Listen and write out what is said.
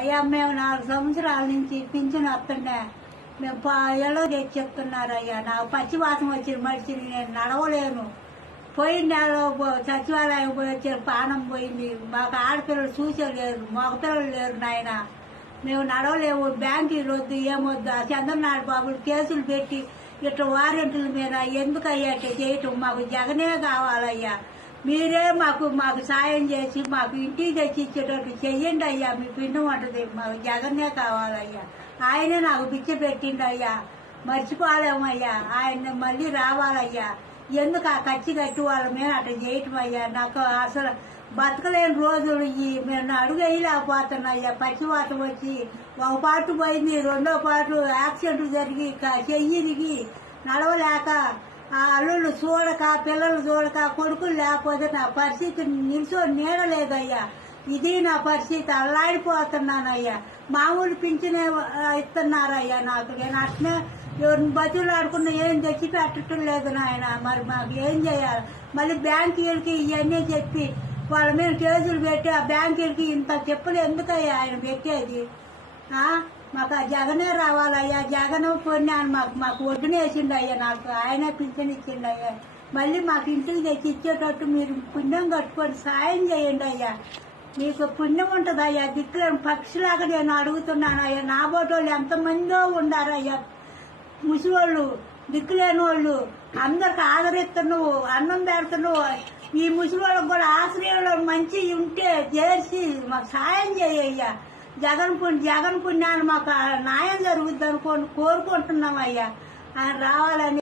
అయ్యా మేము నాలుగు సంవత్సరాల నుంచి పింఛన్ వస్తుండే మేము ఎలా తెచ్చి చెప్తున్నారు అయ్యా నాకు పచ్చివాసం వచ్చిన మనిషిని నేను నడవలేను పోయిన నెల సచివాలయం పోయి వచ్చారు పానం పోయింది మాకు ఆడపిల్లలు చూసేలేరు మగపిల్లలు లేరు నాయన మేము నడవలేవు బ్యాంకు వద్దు ఏమొద్దు ఆ చంద్రనాథ్ బాబులు కేసులు పెట్టి ఇట్లా వారెంట్ల మీద ఎందుకయ్యా చేయటం మాకు జగనే కావాలయ్యా మీరే మాకు మాకు సాయం చేసి మాకు ఇంటికి తెచ్చి ఇచ్చేటట్టు చెయ్యండి అయ్యా మీ పిండి ఉంటుంది మాకు జగన్నే కావాలయ్యా ఆయనే నాకు పిచ్చ పెట్టిండు అయ్యా మర్చిపోలేమయ్యా ఆయన మళ్ళీ రావాలయ్యా ఎందుకు ఆ ఖర్చు కట్టి వాళ్ళ మేము అట్లా చేయటం అయ్యా నాకు అసలు బతకలేని రోజులు ఈ మేము అడుగు వేయలేకపోతున్నాయ్యా పచ్చివాతం వచ్చి ఒక పాటు పోయింది రెండో పాటు యాక్సిడెంట్ జరిగి చెయ్యిరిగి నడవలేక ఆ అల్లుళ్ళు చూడక పిల్లలు చూడక కొడుకులు లేకపోతే నా పరిస్థితి నిల్చో నీడలేదయ్యా ఇది నా పరిస్థితి అల్లాడిపోతున్నానయ్యా మామూలు పింఛనే ఇస్తున్నారయ్యా నాకు నేను అట్నే ఎవరిని బతులు ఆడుకున్న ఏం తెచ్చి పెట్టడం లేదు నాయన మరి మాకు ఏం చేయాలి మళ్ళీ బ్యాంకీలకి ఇవన్నీ చెప్పి వాళ్ళ మీద కేసులు పెట్టి ఆ బ్యాంకీలకి ఇంత చెప్పులు ఎందుకయ్యా ఆయన పెట్టేది మాకు ఆ జగనే రావాలయ్యా జగన్ అని మాకు మాకు ఒడ్డున వేసిండు అయ్యా నాకు ఆయన పింఛన్ ఇచ్చిండు అయ్యా మళ్ళీ మాకు ఇంటికి తెచ్చి ఇచ్చేటట్టు మీరు పుణ్యం కట్టుకొని సాయం చేయండి అయ్యా మీకు పుణ్యం ఉంటుంది అయ్యా దిక్కులను పక్షిలాగా నేను అడుగుతున్నాను అయ్యా నా బోటోళ్ళు ఎంతమందో ఉండారయ్యా ముసివాళ్ళు దిక్కులేని వాళ్ళు అందరికి ఆదరిస్తున్నావు అన్నం పెడుతున్నావు ఈ ముసలి వాళ్ళకి కూడా ఆశ్రయంలో మంచి ఉంటే చేసి మాకు సాయం చేయ్యా జగన్ పుణ్య జగన్ పుణ్యాన్ని మాకు న్యాయం జరుగుద్ది అనుకోని కోరుకుంటున్నాం అయ్యా ఆయన రావాలని